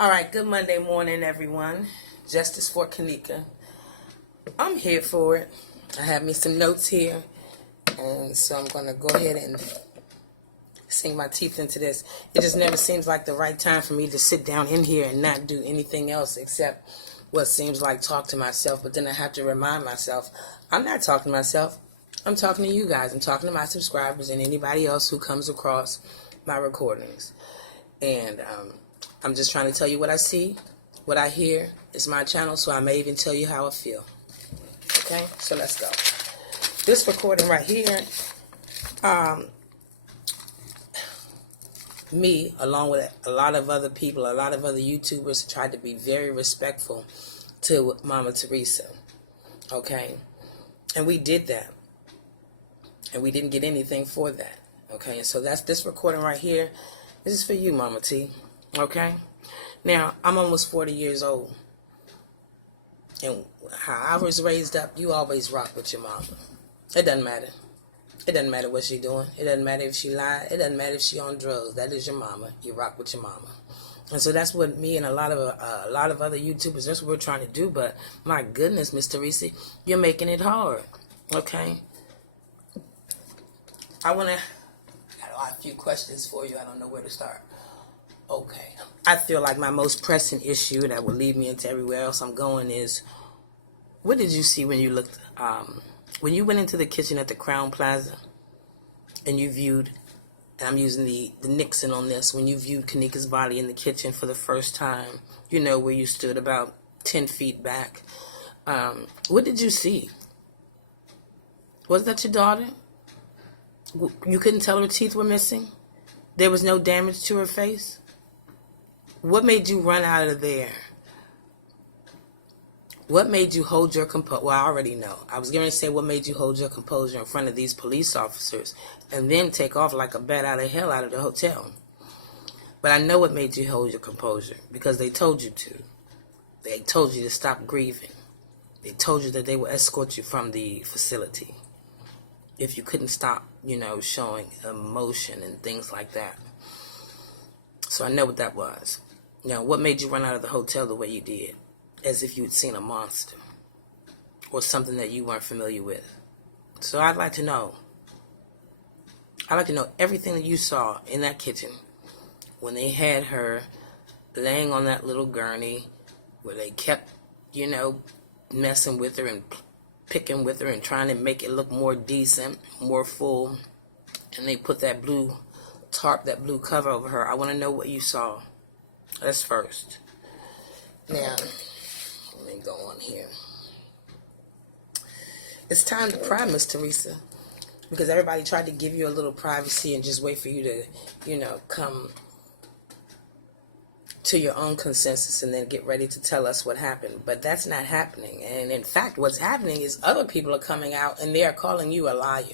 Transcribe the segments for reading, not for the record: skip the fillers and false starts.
All right, good Monday morning, everyone. Justice for Kenneka. I'm here for it. I have me some notes here, and so I'm going to go ahead and sink my teeth into this. It just never seems like the right time for me to sit down in here and not do anything else except what seems like talk to myself, but then I have to remind myself, I'm not talking to myself. I'm talking to you guys. I'm talking to my subscribers and anybody else who comes across my recordings. And I'm just trying to tell you what I see, what I hear. It's my channel, so I may even tell you how I feel. Okay, so let's go. This recording right here, me, along with a lot of other people, a lot of other YouTubers, tried to be very respectful to Mama Teresa. Okay, and we did that. And we didn't get anything for that. Okay, and so that's this recording right here. This is for you, Mama T. Okay? Now, I'm almost 40 years old. And how I was raised up, you always rock with your mama. It doesn't matter. It doesn't matter what she's doing. It doesn't matter if she lied. It doesn't matter if she on drugs. That is your mama. You rock with your mama. And so that's what me and a lot of other YouTubers, that's what we're trying to do. But my goodness, Miss Teresa, you're making it hard. Okay? I got a few questions for you. I don't know where to start. Okay. I feel like my most pressing issue that will lead me into everywhere else I'm going is, what did you see when you looked, when you went into the kitchen at the Crown Plaza and you viewed, and I'm using the Nixon on this, when you viewed Kenneka's body in the kitchen for the first time, you know, where you stood about 10 feet back. What did you see? Was that your daughter? You couldn't tell her teeth were missing? There was no damage to her face? What made you run out of there? What made you hold your composure? Well, I already know. I was going to say what made you hold your composure in front of these police officers and then take off like a bat out of hell out of the hotel. But I know what made you hold your composure, because they told you to. They told you to stop grieving. They told you that they would escort you from the facility if you couldn't stop, you know, showing emotion and things like that. So I know what that was. Now, what made you run out of the hotel the way you did? As if you'd seen a monster or something that you weren't familiar with. So I'd like to know. I'd like to know everything that you saw in that kitchen when they had her laying on that little gurney, where they kept, you know, messing with her and picking with her and trying to make it look more decent, more full. And they put that blue tarp, that blue cover over her. I want to know what you saw. That's first. Now, let me go on here. It's time to cry, Miss Teresa, because everybody tried to give you a little privacy and just wait for you to, you know, come to your own consensus and then get ready to tell us what happened. But that's not happening. And in fact, what's happening is other people are coming out and they are calling you a liar.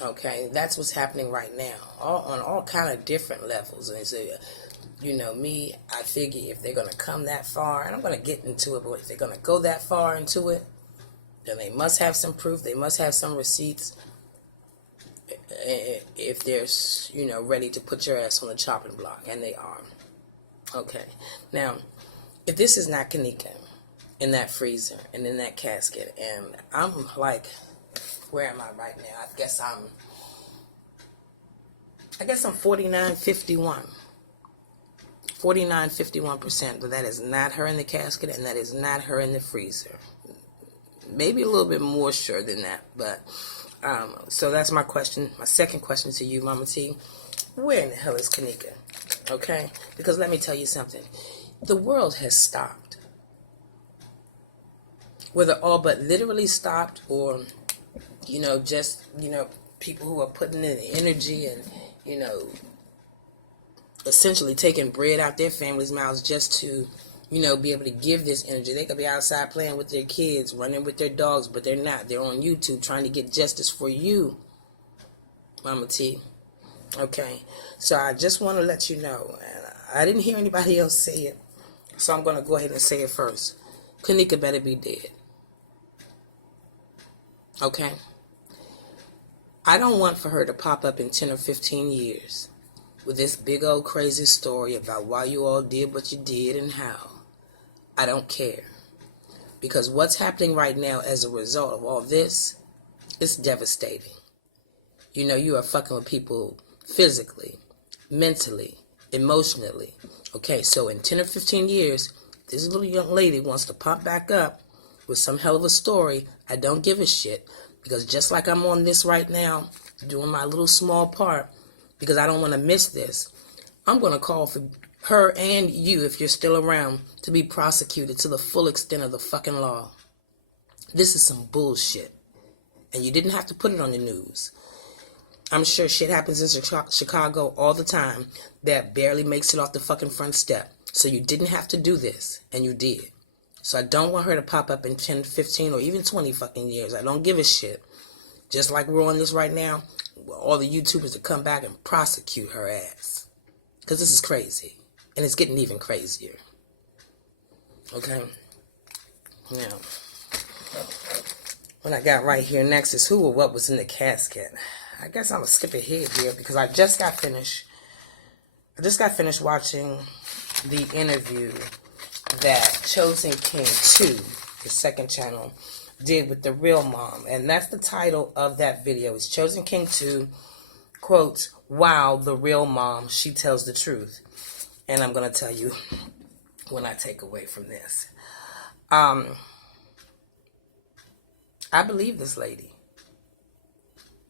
Okay, that's what's happening right now, on all kind of different levels. And so, you know, me, I figure if they're going to come that far, and I'm going to get into it, but if they're going to go that far into it, then they must have some proof, they must have some receipts, if they're, you know, ready to put your ass on the chopping block, and they are. Okay, now, if this is not Kenneka in that freezer and in that casket, and I'm like, where am I right now? I guess I'm 49-51. 49-51%, but that is not her in the casket, and that is not her in the freezer. Maybe a little bit more sure than that, but so that's my question. My second question to you, Mama T. Where in the hell is Kenneka? Okay? Because let me tell you something. The world has stopped. Whether all but literally stopped, or, you know, just, you know, people who are putting in the energy and, you know, essentially taking bread out their families' mouths just to, you know, be able to give this energy. They could be outside playing with their kids, running with their dogs, but they're not. They're on YouTube trying to get justice for you, Mama T. Okay, so I just want to let you know, and I didn't hear anybody else say it, so I'm going to go ahead and say it first. Kenneka better be dead. Okay? I don't want for her to pop up in 10 or 15 years with this big old crazy story about why you all did what you did and how. I don't care. Because what's happening right now as a result of all this is devastating. You know, you are fucking with people physically, mentally, emotionally. Okay, so in 10 or 15 years, this little young lady wants to pop back up with some hell of a story. I don't give a shit. Because just like I'm on this right now, doing my little small part, because I don't want to miss this, I'm going to call for her and you, if you're still around, to be prosecuted to the full extent of the fucking law. This is some bullshit. And you didn't have to put it on the news. I'm sure shit happens in Chicago all the time that barely makes it off the fucking front step. So you didn't have to do this, and you did. So I don't want her to pop up in 10, 15, or even 20 fucking years. I don't give a shit. Just like we're on this right now, all the YouTubers to come back and prosecute her ass. Because this is crazy. And it's getting even crazier. Okay? Now, what I got right here next is who or what was in the casket. I guess I'm going to skip ahead here because I just got finished watching the interview that Chosen King 2, the second channel, did with the real mom. And that's the title of that video. It's Chosen King 2, quotes, "Wow, the real mom, she tells the truth." And I'm going to tell you when I take away from this. I believe this lady.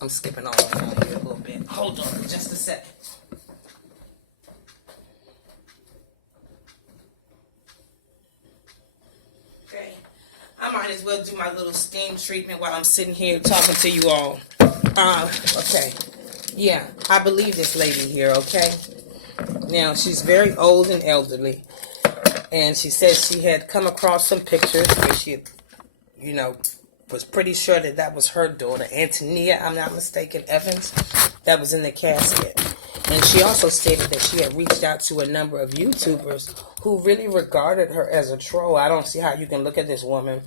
I'm skipping all around here a little bit. Hold on for just a second. Okay. I might as well do my little steam treatment while I'm sitting here talking to you all. Okay. Yeah, I believe this lady here, okay? Now, she's very old and elderly. And she says she had come across some pictures where she had, you know, was pretty sure that that was her daughter, Antonia, I'm not mistaken, Evans, that was in the casket. And she also stated that she had reached out to a number of YouTubers who really regarded her as a troll. I don't see how you can look at this woman,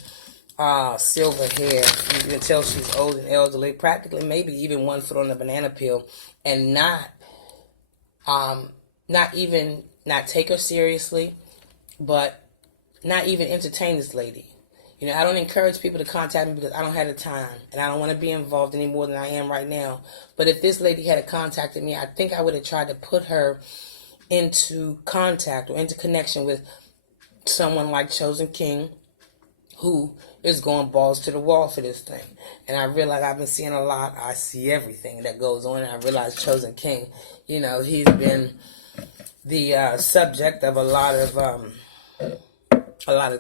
silver hair, you can tell she's old and elderly, practically maybe even 1 foot on the banana peel, and not take her seriously, but not even entertain this lady. You know, I don't encourage people to contact me because I don't have the time and I don't want to be involved any more than I am right now. But if this lady had contacted me, I think I would have tried to put her into contact or into connection with someone like Chosen King, who is going balls to the wall for this thing. And I realize I've been seeing a lot. I see everything that goes on. And I realize Chosen King, you know, he's been the subject of a lot of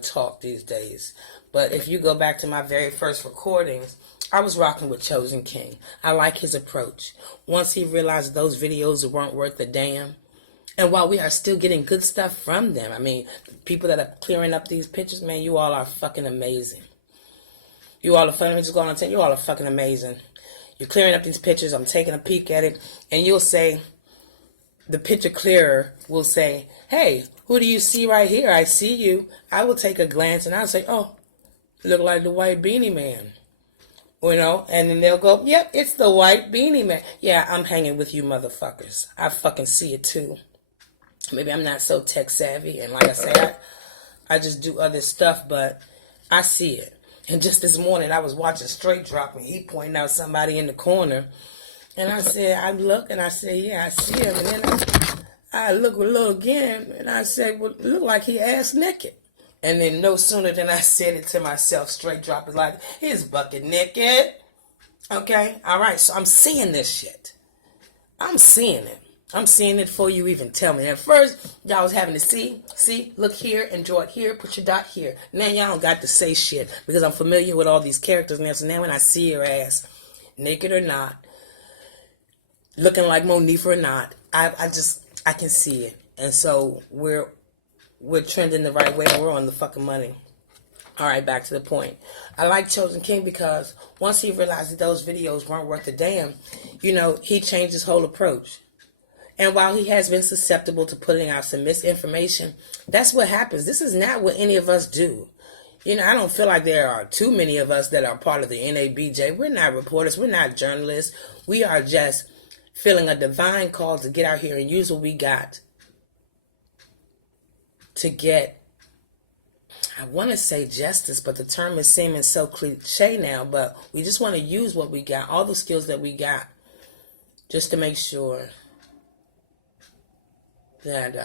talk these days. But if you go back to my very first recordings, I was rocking with Chosen King. I like his approach. Once he realized those videos weren't worth a damn, and while we are still getting good stuff from them, I mean, people that are clearing up these pictures, man, you all are fucking amazing. You all are fucking, just going on and you all are fucking amazing. You're clearing up these pictures, I'm taking a peek at it, and you'll say, the picture clearer will say, "Hey, who do you see right here? I see you." I will take a glance and I'll say, "Oh, you look like the white beanie man." You know, and then they'll go, "Yep, it's the white beanie man." Yeah, I'm hanging with you motherfuckers. I fucking see it too. Maybe I'm not so tech savvy, and like I said, I just do other stuff, but I see it. And just this morning, I was watching Straight Drop, and he pointed out somebody in the corner. And I said, I look, and I said, "Yeah, I see him." And then I look a little again, and I said, "Well, it look like he ass naked." And then no sooner than I said it to myself, Straight Drop is like, "He's bucket naked." Okay? All right, so I'm seeing this shit. I'm seeing it. I'm seeing it before you even tell me. At first, y'all was having to see, look here, enjoy it here, put your dot here. Now y'all don't got to say shit because I'm familiar with all these characters now. So now when I see your ass, naked or not, looking like Monifa or not, I can see it. And so we're trending the right way and we're on the fucking money. All right, back to the point. I like Chosen King because once he realized that those videos weren't worth a damn, you know, he changed his whole approach. And while he has been susceptible to putting out some misinformation, that's what happens. This is not what any of us do. You know, I don't feel like there are too many of us that are part of the NABJ. We're not reporters. We're not journalists. We are just feeling a divine call to get out here and use what we got to get, I want to say justice, but the term is seeming so cliche now, but we just want to use what we got, all the skills that we got, just to make sure that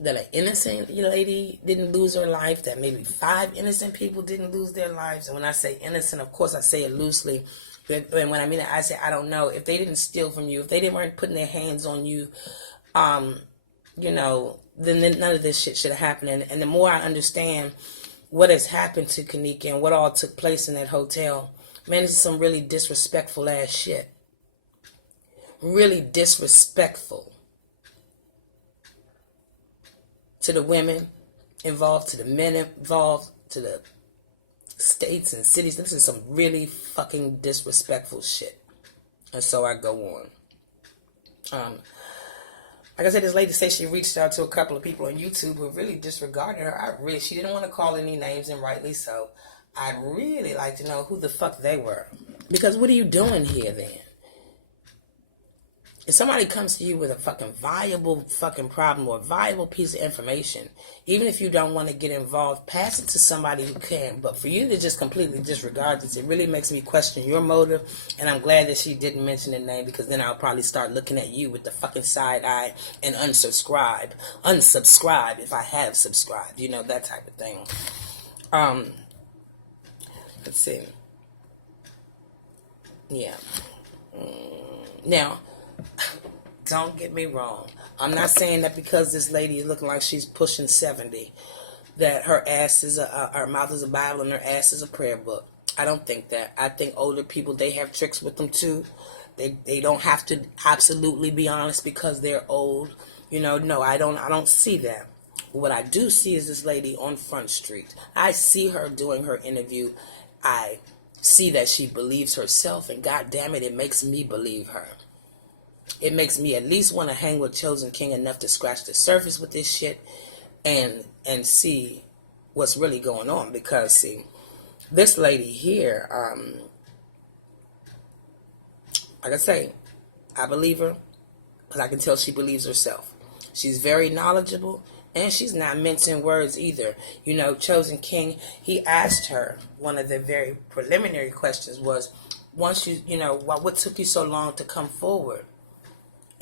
that an innocent lady didn't lose her life, that maybe 5 innocent people didn't lose their lives. And when I say innocent, of course I say it loosely, but when I mean it, I say I don't know. If they didn't steal from you, if they weren't putting their hands on you, then none of this shit should have happened. And the more I understand what has happened to Kenneka and what all took place in that hotel, man, this is some really disrespectful ass shit. Really disrespectful to the women involved, to the men involved, to the states and cities. This is some really fucking disrespectful shit. And so I go on. Like I said, this lady said she reached out to a couple of people on YouTube who really disregarded her. She didn't want to call any names, and rightly so. I'd really like to know who the fuck they were. Because what are you doing here then? If somebody comes to you with a fucking viable fucking problem or a viable piece of information, even if you don't want to get involved, pass it to somebody who can. But for you to just completely disregard this, it really makes me question your motive. And I'm glad that she didn't mention the name, because then I'll probably start looking at you with the fucking side eye and unsubscribe if I have subscribed, that type of thing. Let's see. Yeah. Now, don't get me wrong. I'm not saying that because this lady is looking like she's pushing 70, that her ass is her mouth is a Bible and her ass is a prayer book. I don't think that. I think older people, they have tricks with them too. They don't have to absolutely be honest because they're old. No, I don't see that. What I do see is this lady on Front Street. I see her doing her interview. I see that she believes herself, and God damn it makes me believe her. It makes me at least want to hang with Chosen King enough to scratch the surface with this shit and see what's really going on. Because, see, this lady here, like I say, I believe her because I can tell she believes herself. She's very knowledgeable, and she's not mincing words either. Chosen King, he asked her, one of the very preliminary questions was, once what took you so long to come forward?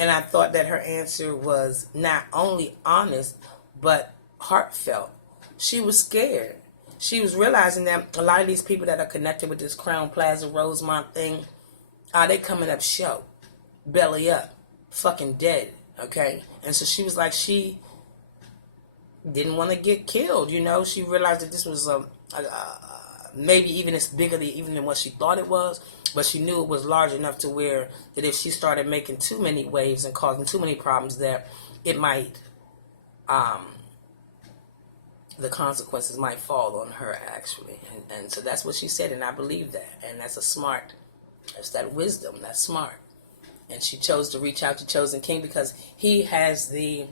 And I thought that her answer was not only honest, but heartfelt. She was scared. She was realizing that a lot of these people that are connected with this Crown Plaza Rosemont thing, they coming up short, belly up, fucking dead, okay? And so she was like, she didn't want to get killed, She realized that this was maybe even it's bigger even than what she thought it was. But she knew it was large enough to where that if she started making too many waves and causing too many problems, that it might, the consequences might fall on her, actually. And so that's what she said, and I believe that. And that's that wisdom, that's smart. And she chose to reach out to Chosen King because he has the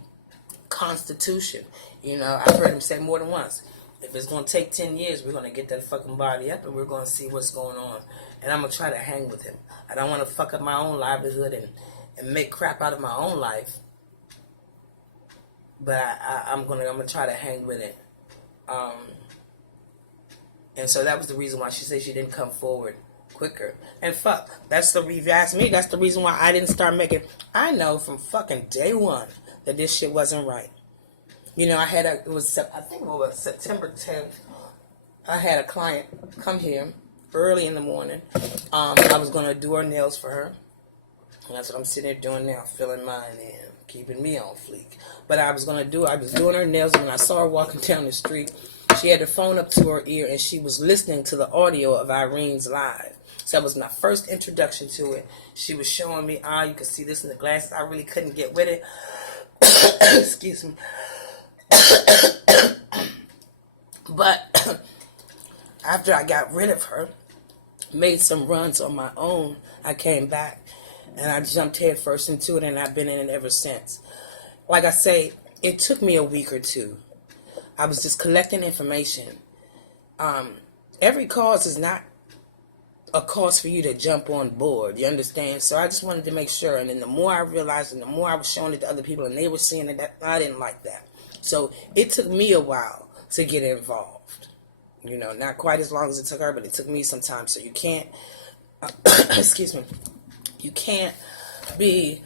Constitution. I've heard him say more than once, if it's going to take 10 years, we're going to get that fucking body up and we're going to see what's going on. And I'm going to try to hang with him. I don't want to fuck up my own livelihood and make crap out of my own life. But I'm going to try to hang with it. And so that was the reason why she said she didn't come forward quicker. And fuck, if you ask me, that's the reason why I didn't start making. I know from fucking day one that this shit wasn't right. I think it was September 10th. I had a client come here early in the morning. I was going to do her nails for her. And that's what I'm sitting there doing now, filling mine in, keeping me on fleek. But I was doing her nails, and when I saw her walking down the street, she had the phone up to her ear, and she was listening to the audio of Irene's live. So that was my first introduction to it. She was showing me, you can see this in the glasses. I really couldn't get with it. Excuse me. But after I got rid of her, made some runs on my own, I came back and I jumped head first into it, and I've been in it ever since. Like I say, it took me a week or two. I was just collecting information. Every cause is not a cause for you to jump on board. You understand? So I just wanted to make sure. And then the more I realized and the more I was showing it to other people and they were seeing it, that I didn't like that. So it took me a while to get involved. You know, not quite as long as it took her, but it took me some time. So you can't, excuse me, you can't be,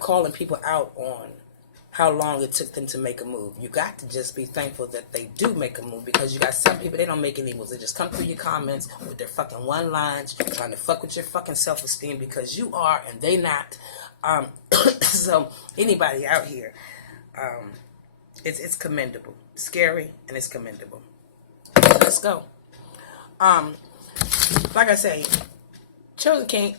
calling people out on how long it took them to make a move. You got to just be thankful that they do make a move, because you got some people, they don't make any moves. They just come through your comments with their fucking one-liners, trying to fuck with your fucking self-esteem because you are and they not. So anybody out here, it's commendable. Scary, and it's commendable. Let's go. Like I say, Chosen King,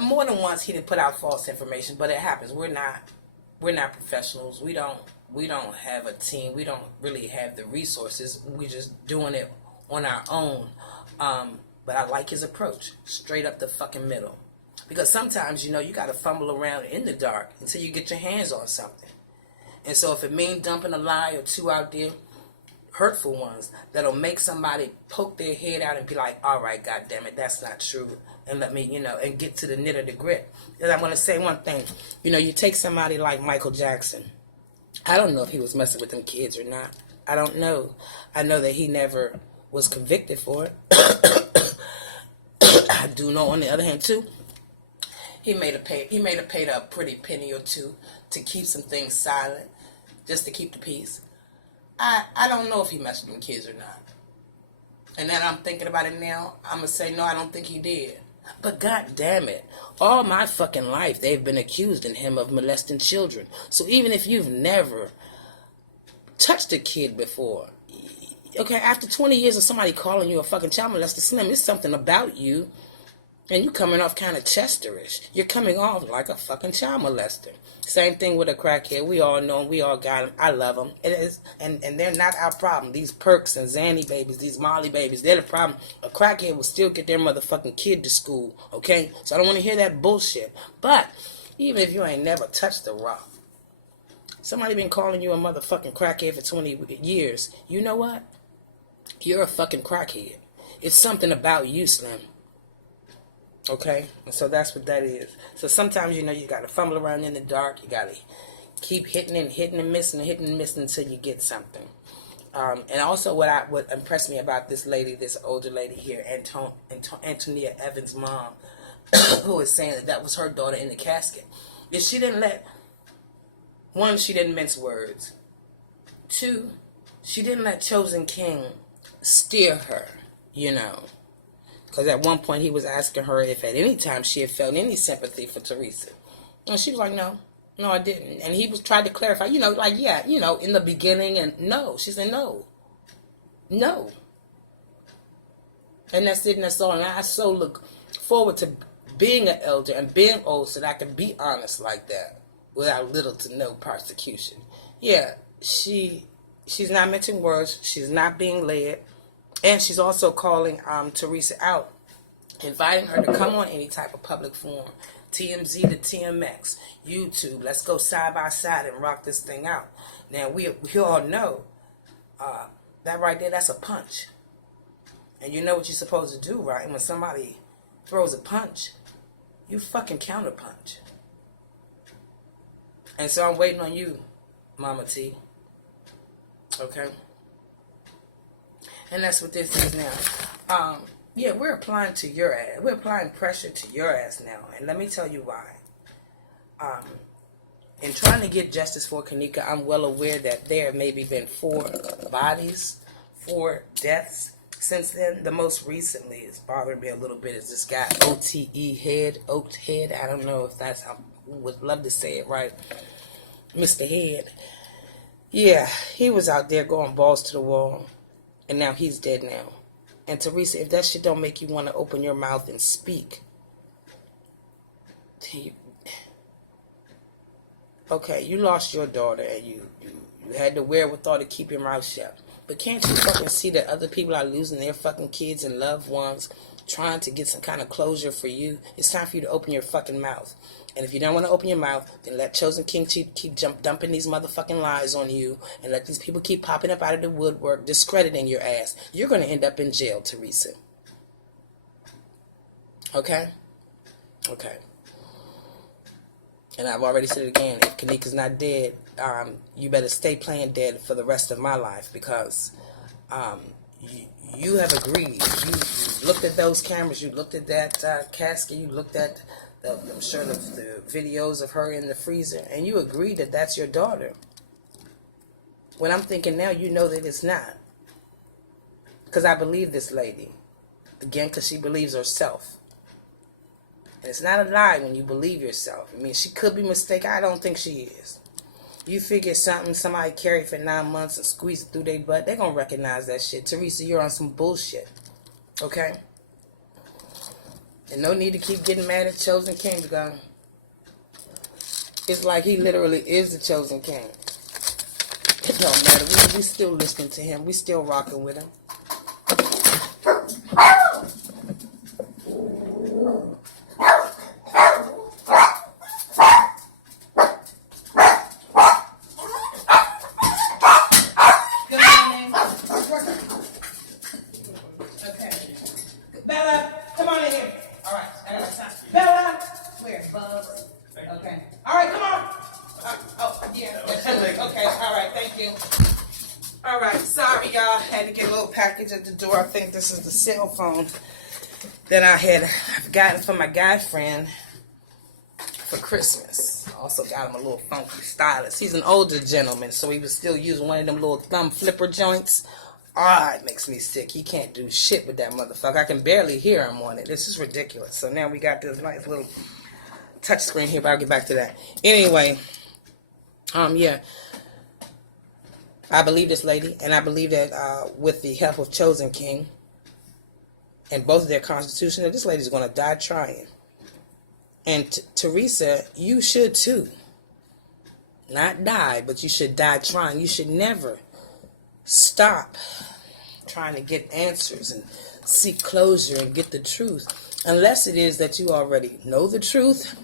more than once he didn't put out false information, but it happens. We're not professionals. We don't have a team. We don't really have the resources. We're just doing it on our own. But I like his approach, straight up the fucking middle. Because sometimes, you got to fumble around in the dark until you get your hands on something. And so if it means dumping a lie or two out there, hurtful ones, that'll make somebody poke their head out and be like, all right, goddammit, that's not true. And let me, and get to the nit of the grit. And I'm going to say one thing. You take somebody like Michael Jackson. I don't know if he was messing with them kids or not. I don't know. I know that he never was convicted for it. I do know, on the other hand, too, he may have paid a pretty penny or two to keep some things silent, just to keep the peace. I don't know if he messed with them kids or not. And then I'm thinking about it now, I'm going to say, no, I don't think he did. But god damn it, all my fucking life they've been accusing him of molesting children. So even if you've never touched a kid before, okay, after 20 years of somebody calling you a fucking child molester, Slim, it's something about you. And you coming off kind of Chesterish. You're coming off like a fucking child molester. Same thing with a crackhead. We all know him. We all got him. I love them. It is, and they're not our problem. These Perks and Zanny babies, these Molly babies, they're the problem. A crackhead will still get their motherfucking kid to school, okay? So I don't want to hear that bullshit. But even if you ain't never touched the rock, somebody been calling you a motherfucking crackhead for 20 years, you know what? You're a fucking crackhead. It's something about you, Slim. Okay, and so that's what that is. So sometimes, you got to fumble around in the dark. You got to keep hitting and missing until you get something. And also what impressed me about this lady, this older lady here, Antonia Evans' mom, who is saying that was her daughter in the casket, is she didn't mince words. Two, she didn't let Chosen King steer her, Because at one point he was asking her if at any time she had felt any sympathy for Teresa. And she was like, no, I didn't. And he was trying to clarify, in the beginning, and no. She said, no. And that's it, and that's all. And I so look forward to being an elder and being old so that I can be honest like that without little to no persecution. Yeah, she's not mentioning words. She's not being led. And she's also calling Teresa out, inviting her to come on any type of public forum, TMZ to TMX, YouTube. Let's go side by side and rock this thing out. Now, we all know that right there, that's a punch. And you know what you're supposed to do, right? When somebody throws a punch, you fucking counterpunch. And so I'm waiting on you, Mama T. Okay? And that's what this is now. Yeah, we're applying to your ass. We're applying pressure to your ass now. And let me tell you why. In trying to get justice for Kenneka, I'm well aware that there have maybe been 4 bodies, 4 deaths since then. The most recently is bothering me a little bit is this guy, Oaked Head. I don't know if that's how I would love to say it right. Mr. Head. Yeah, he was out there going balls to the wall. And now he's dead now. And Teresa, if that shit don't make you want to open your mouth and speak. Okay, you lost your daughter and you had the wherewithal to keep your mouth shut. But can't you fucking see that other people are losing their fucking kids and loved ones trying to get some kind of closure for you, it's time for you to open your fucking mouth. And if you don't want to open your mouth, then let Chosen King keep dumping these motherfucking lies on you, and let these people keep popping up out of the woodwork, discrediting your ass. You're going to end up in jail, Teresa. Okay? Okay. And I've already said it again. If Kenneka's not dead, you better stay playing dead for the rest of my life, because you have agreed. You looked at those cameras. You looked at that casket. You looked at, I'm sure, the videos of her in the freezer. And you agreed that that's your daughter. When I'm thinking now, you know that it's not. Because I believe this lady. Again, because she believes herself. And it's not a lie when you believe yourself. I mean, she could be mistaken. I don't think she is. You figure somebody carried for 9 months and squeezed it through their butt, they're going to recognize that shit. Teresa, you're on some bullshit. Okay? And no need to keep getting mad at Chosen King, because it's like he literally is the Chosen King. It don't matter. We still listening to him. We still rocking with him. At the door. I think this is the cell phone that I had gotten from my guy friend for Christmas. I also got him a little funky stylus. He's an older gentleman, so he was still using one of them little thumb flipper joints. It makes me sick. He can't do shit with that motherfucker. I can barely hear him on it. This is ridiculous. So now we got this nice little touch screen here, but I'll get back to that. Anyway, yeah. I believe this lady, and I believe that with the help of Chosen King and both of their constitution, that this lady's going to die trying. And Teresa, you should too. Not die, but you should die trying. You should never stop trying to get answers and seek closure and get the truth, unless it is that you already know the truth,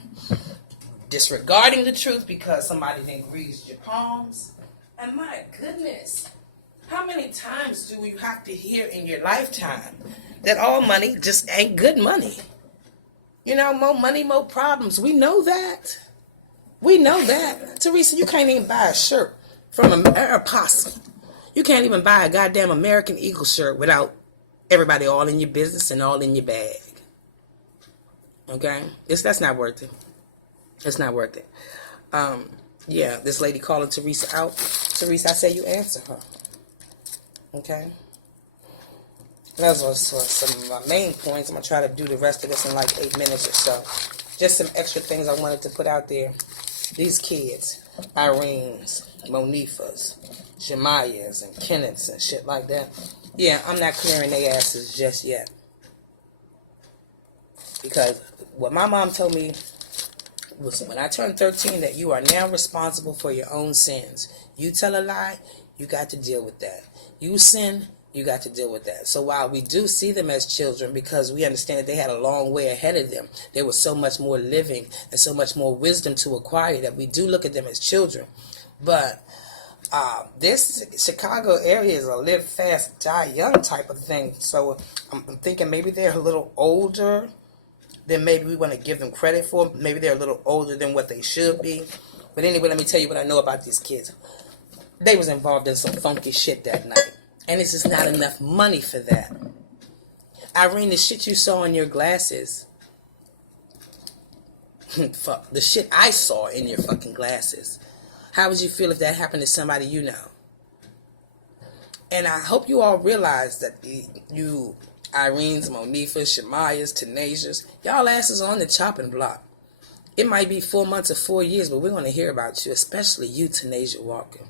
disregarding the truth because somebody didn't grease your palms. And my goodness, how many times do you have to hear in your lifetime that all money just ain't good money? You know, more money, more problems. We know that. We know that. Teresa, you can't even buy a shirt from a posse. You can't even buy a goddamn American Eagle shirt without everybody all in your business and all in your bag. Okay? That's not worth it. It's not worth it. Yeah, this lady calling Teresa out. Teresa, I say you answer her. Okay? Those are some of my main points. I'm going to try to do the rest of this in like 8 minutes or so. Just some extra things I wanted to put out there. These kids, Irene's, Monifas, Shemaya's, and Kenneth's and shit like that. Yeah, I'm not clearing their asses just yet. Because what my mom told me was when I turned 13 that you are now responsible for your own sins. You tell a lie, you got to deal with that. You sin, you got to deal with that. So while we do see them as children, because we understand that they had a long way ahead of them, there was so much more living and so much more wisdom to acquire that we do look at them as children. But this Chicago area is a live fast, die young type of thing. So I'm thinking maybe they're a little older than maybe we want to give them credit for. Maybe they're a little older than what they should be. But anyway, let me tell you what I know about these kids. They was involved in some funky shit that night. And it's just not enough money for that. Irene, the shit you saw in your glasses. Fuck, the shit I saw in your fucking glasses. How would you feel if that happened to somebody you know? And I hope you all realize that you... Irene's, Monifas, Shemaya's, Tenasia's, y'all asses are on the chopping block. It might be 4 months or 4 years, but we're going to hear about you, especially you, Tenasia Walker.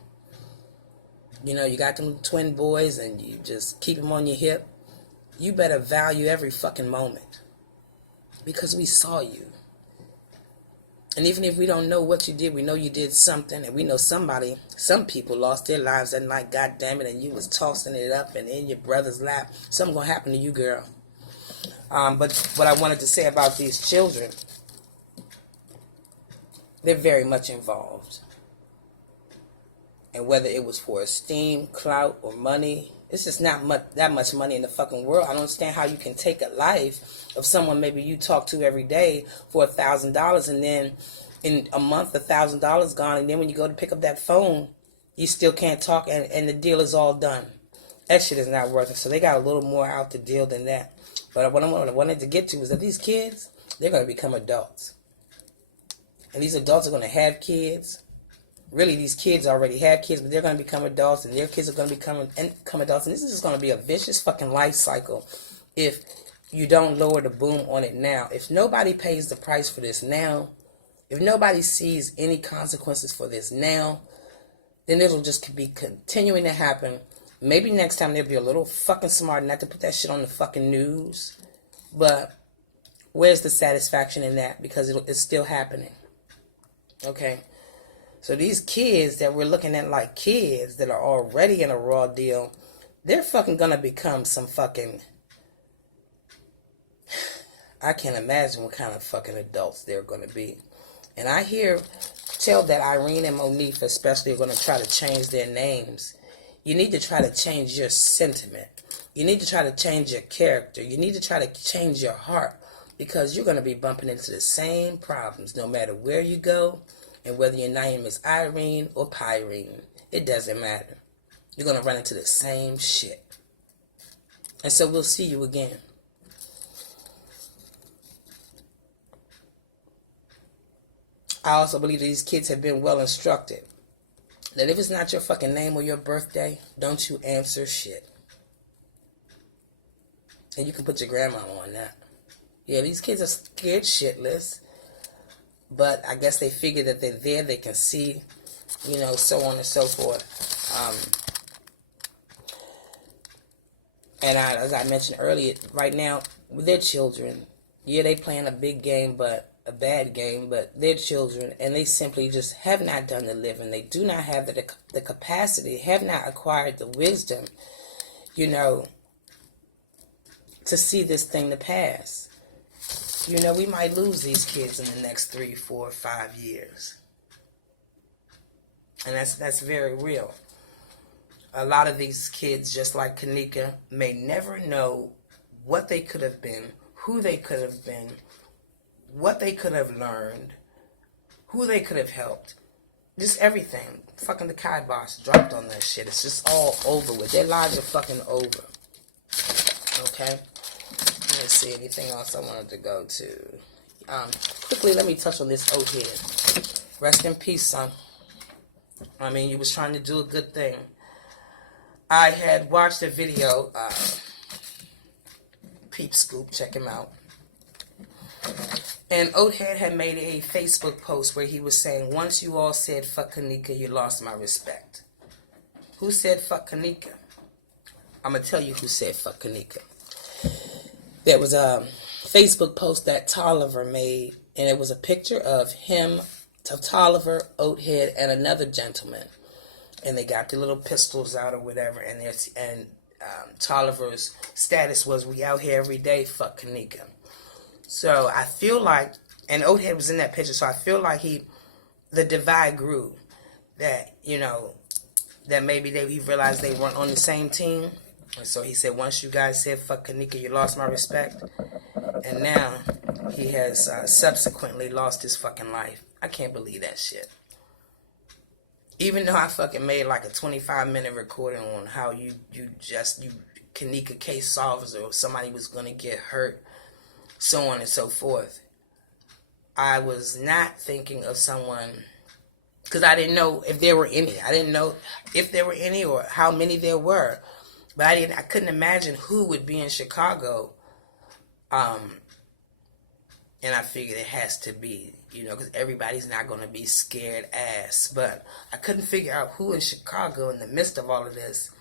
You know, you got them twin boys and you just keep them on your hip. You better value every fucking moment because we saw you. And even if we don't know what you did, we know you did something, and we know some people lost their lives that night, goddamn it, and you was tossing it up and in your brother's lap. Something gonna happen to you, girl. But what I wanted to say about these children, they're very much involved. And whether it was for esteem, clout, or money, it's just not that much money in the fucking world. I don't understand how you can take a life of someone maybe you talk to every day for $1,000, and then in a month $1,000 gone, and then when you go to pick up that phone, you still can't talk, and the deal is all done. That shit is not worth it. So they got a little more out the deal than that. But what I wanted to get to is that these kids, they're going to become adults. And these adults are going to have kids. Really, these kids already have kids, but they're going to become adults, and their kids are going to become adults. And this is just going to be a vicious fucking life cycle if you don't lower the boom on it now. If nobody pays the price for this now, if nobody sees any consequences for this now, then it'll just be continuing to happen. Maybe next time they'll be a little fucking smart not to put that shit on the fucking news. But where's the satisfaction in that? Because it's still happening. Okay? So these kids that we're looking at like kids that are already in a raw deal, they're fucking gonna become some fucking... I can't imagine what kind of fucking adults they're gonna be. And I tell that Irene and Monique especially are gonna try to change their names. You need to try to change your sentiment. You need to try to change your character. You need to try to change your heart, because you're gonna be bumping into the same problems no matter where you go. And whether your name is Irene or Pyrene, it doesn't matter. You're going to run into the same shit. And so we'll see you again. I also believe that these kids have been well instructed. That if it's not your fucking name or your birthday, don't you answer shit. And you can put your grandma on that. Yeah, these kids are scared shitless. But I guess they figure that they're there, they can see, so on and so forth. And as I mentioned earlier, right now, with their children, yeah, they playing a big game, but a bad game, but they're children, and they simply just have not done the living. They do not have the capacity, have not acquired the wisdom, to see this thing to pass. We might lose these kids in the next 3, 4, 5 years. And that's very real. A lot of these kids, just like Kenneka, may never know what they could have been, who they could have been, what they could have learned, who they could have helped. Just everything. Fucking the kibosh dropped on that shit. It's just all over with. Their lives are fucking over. Okay? Let's see, anything else I wanted to go to. Quickly, let me touch on this old head. Rest in peace, son. I mean, you was trying to do a good thing. I had watched a video, Peep Scoop, check him out. And Oathead had made a Facebook post where he was saying, once you all said fuck Kenneka, you lost my respect. Who said fuck Kenneka? I'm going to tell you who said fuck Kenneka. There was a Facebook post that Tolliver made, and it was a picture of him, Tolliver, Oathead, and another gentleman. And they got their little pistols out or whatever, and Tolliver's status was, we out here every day, fuck Kenneka. So I feel like, and Oathead was in that picture, so I feel like the divide grew. That, that maybe he realized they weren't on the same team. And so he said, once you guys said, fuck Kenneka, you lost my respect. And now he has subsequently lost his fucking life. I can't believe that shit. Even though I fucking made like a 25-minute recording on how you Kenneka case solvers, or somebody was going to get hurt, so on and so forth. I was not thinking of someone, because I didn't know if there were any. I didn't know if there were any or how many there were. But I couldn't imagine who would be in Chicago. And I figured it has to be, because everybody's not going to be scared ass. But I couldn't figure out who in Chicago, in the midst of all of this,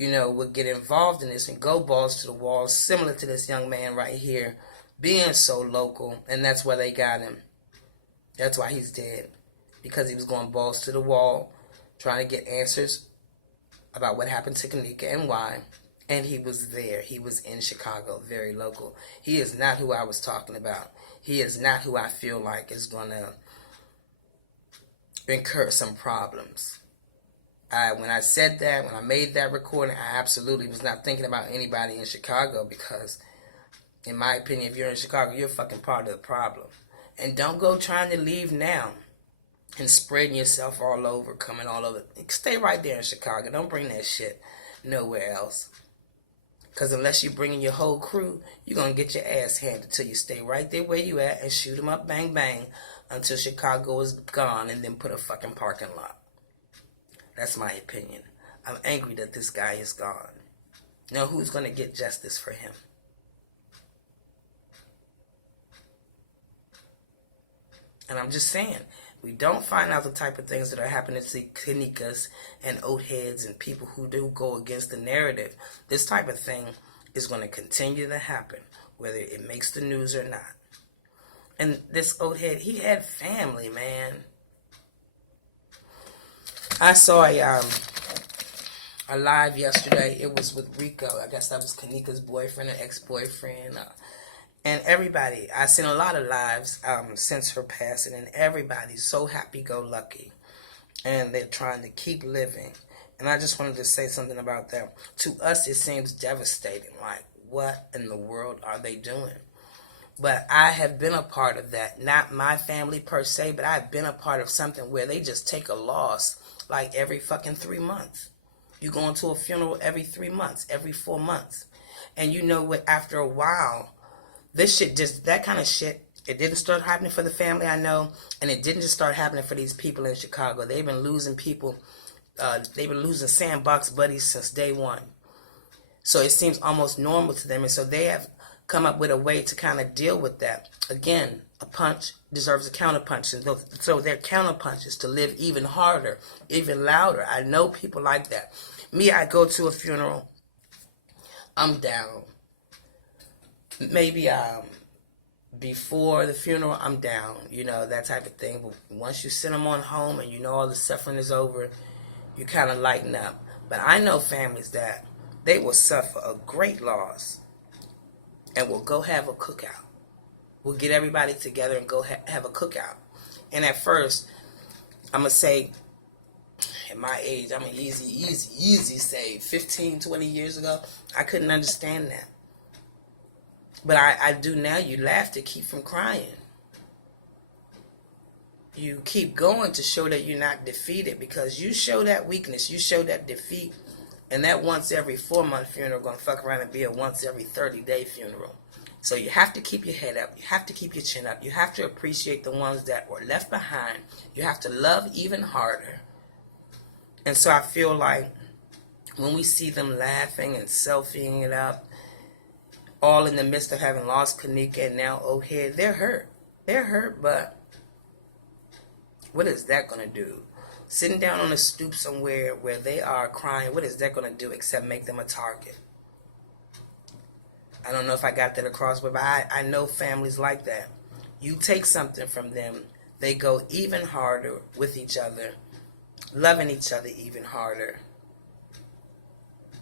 would get involved in this and go balls to the wall, similar to this young man right here, being so local. And that's why they got him. That's why he's dead. Because he was going balls to the wall, trying to get answers about what happened to Kenneka and why. And he was there. He was in Chicago, very local. He is not who I was talking about. He is not who I feel like is going to incur some problems. When I said that, when I made that recording, I absolutely was not thinking about anybody in Chicago because, in my opinion, if you're in Chicago, you're fucking part of the problem. And don't go trying to leave now and spreading yourself all over, coming all over. Stay right there in Chicago. Don't bring that shit nowhere else. Because unless you're bringing your whole crew, you're going to get your ass handed till you stay right there where you at and shoot them up, bang, bang, until Chicago is gone and then put a fucking parking lot. That's my opinion. I'm angry that this guy is gone. Now, who's going to get justice for him? And I'm just saying, we don't find out the type of things that are happening to Kennekas and oat heads and people who do go against the narrative. This type of thing is going to continue to happen, whether it makes the news or not. And this oat head, he had family, man. I saw a live yesterday. It was with Rico. I guess that was Kenneka's boyfriend or ex-boyfriend. And everybody, I've seen a lot of lives since her passing, and everybody's so happy-go-lucky. And they're trying to keep living. And I just wanted to say something about that. To us, it seems devastating. Like, what in the world are they doing? But I have been a part of that. Not my family per se, but I've been a part of something where they just take a loss like every fucking 3 months. You go into a funeral every 3 months, every 4 months. And you know what, after a while, this shit just, that kind of shit, it didn't start happening for the family, I know, and it didn't just start happening for these people in Chicago. They've been losing people, they've been losing sandbox buddies since day one. So it seems almost normal to them, and so they have come up with a way to kind of deal with that. Again, a punch deserves a counterpunch, and so their counterpunch is to live even harder, even louder. I know people like that. Me, I go to a funeral, I'm down. Maybe before the funeral, I'm down, you know, that type of thing. But once you send them on home and you know all the suffering is over, you kind of lighten up. But I know families that they will suffer a great loss and will go have a cookout. We'll get everybody together and go have a cookout. And at first, I'm going to say, at my age, I'm an easy say, 15, 20 years ago, I couldn't understand that. But I do now. You laugh to keep from crying. You keep going to show that you're not defeated, because you show that weakness, you show that defeat, and that once every 4-month funeral going to fuck around and be a once every 30-day funeral. So you have to keep your head up. You have to keep your chin up. You have to appreciate the ones that were left behind. You have to love even harder. And so I feel like when we see them laughing and selfieing it up, all in the midst of having lost Kenneka and now O'Head, they're hurt. They're hurt, but what is that going to do? Sitting down on a stoop somewhere where they are crying, what is that going to do except make them a target? I don't know if I got that across, but I know families like that. You take something from them, they go even harder with each other, loving each other even harder.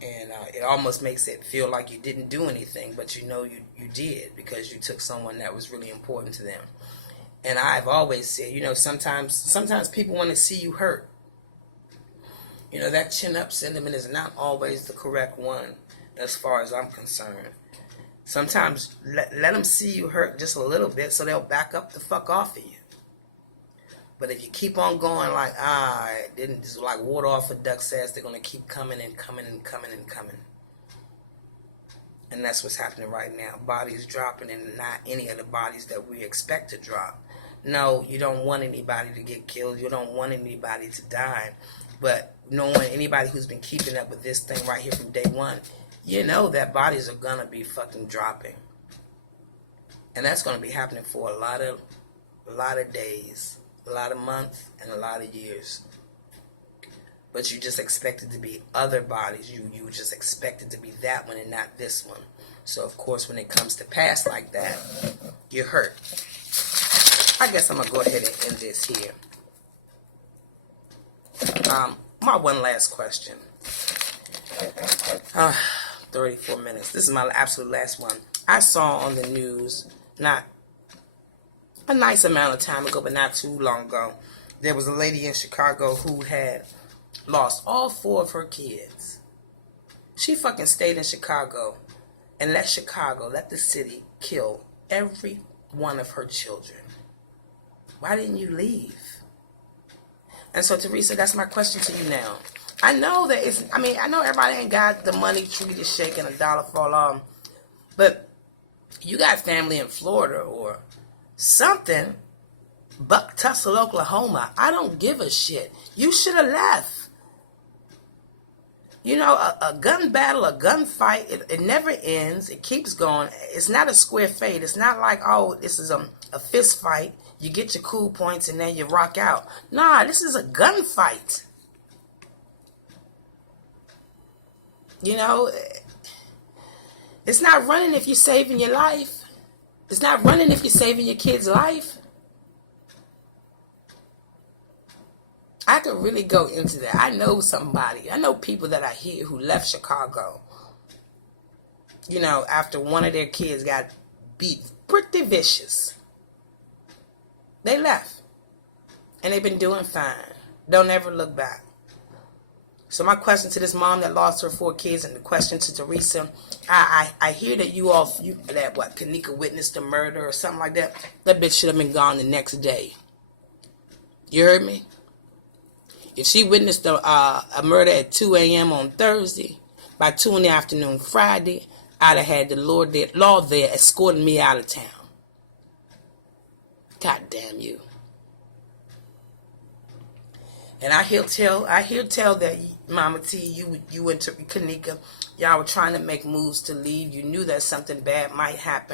And it almost makes it feel like you didn't do anything, but you know you did, because you took someone that was really important to them. And I've always said, you know, sometimes people want to see you hurt. You know, that chin up sentiment is not always the correct one as far as I'm concerned. Sometimes let them see you hurt just a little bit so they'll back up the fuck off of you. But if you keep on going like, it didn't, just like water off a duck's ass, they're going to keep coming and coming and coming and coming. And that's what's happening right now. Bodies dropping, and not any of the bodies that we expect to drop. No, you don't want anybody to get killed. You don't want anybody to die. But knowing anybody who's been keeping up with this thing right here from day one, you know that bodies are going to be fucking dropping. And that's going to be happening for a lot of days, a lot of months, and a lot of years. But you just expect it to be other bodies. You just expect it to be that one and not this one. So, of course, when it comes to pass like that, you're hurt. I guess I'm going to go ahead and end this here. My one last question. 34 minutes. This is my absolute last one. I saw on the news, not a nice amount of time ago, but not too long ago, there was a lady in Chicago who had lost all 4 of her kids. She fucking stayed in Chicago and let the city kill every one of her children. Why didn't you leave? And so, Teresa, that's my question to you now. I know that I know everybody ain't got the money tree to shake and a dollar fall off, but you got family in Florida or something, Buck Tussle, Oklahoma. I don't give a shit. You should have left. You know, a gun battle, a gunfight, it never ends. It keeps going. It's not a square fade. It's not like, oh, this is a fist fight. You get your cool points and then you rock out. Nah, this is a gunfight. You know, it's not running if you're saving your life. It's not running if you're saving your kid's life. I could really go into that. I know people that I hear who left Chicago, you know, after one of their kids got beat pretty vicious. They left. And they've been doing fine. Don't ever look back. So my question to this mom that lost her 4 kids, and the question to Teresa, I hear that Kenneka witnessed a murder or something like that. That bitch should have been gone the next day. You heard me? If she witnessed a murder at 2 a.m. on Thursday, by 2 in the afternoon Friday, I'd have had the law there escorting me out of town. God damn you. And I hear tell that Mama T, you and Kenneka, y'all were trying to make moves to leave. You knew that something bad might happen.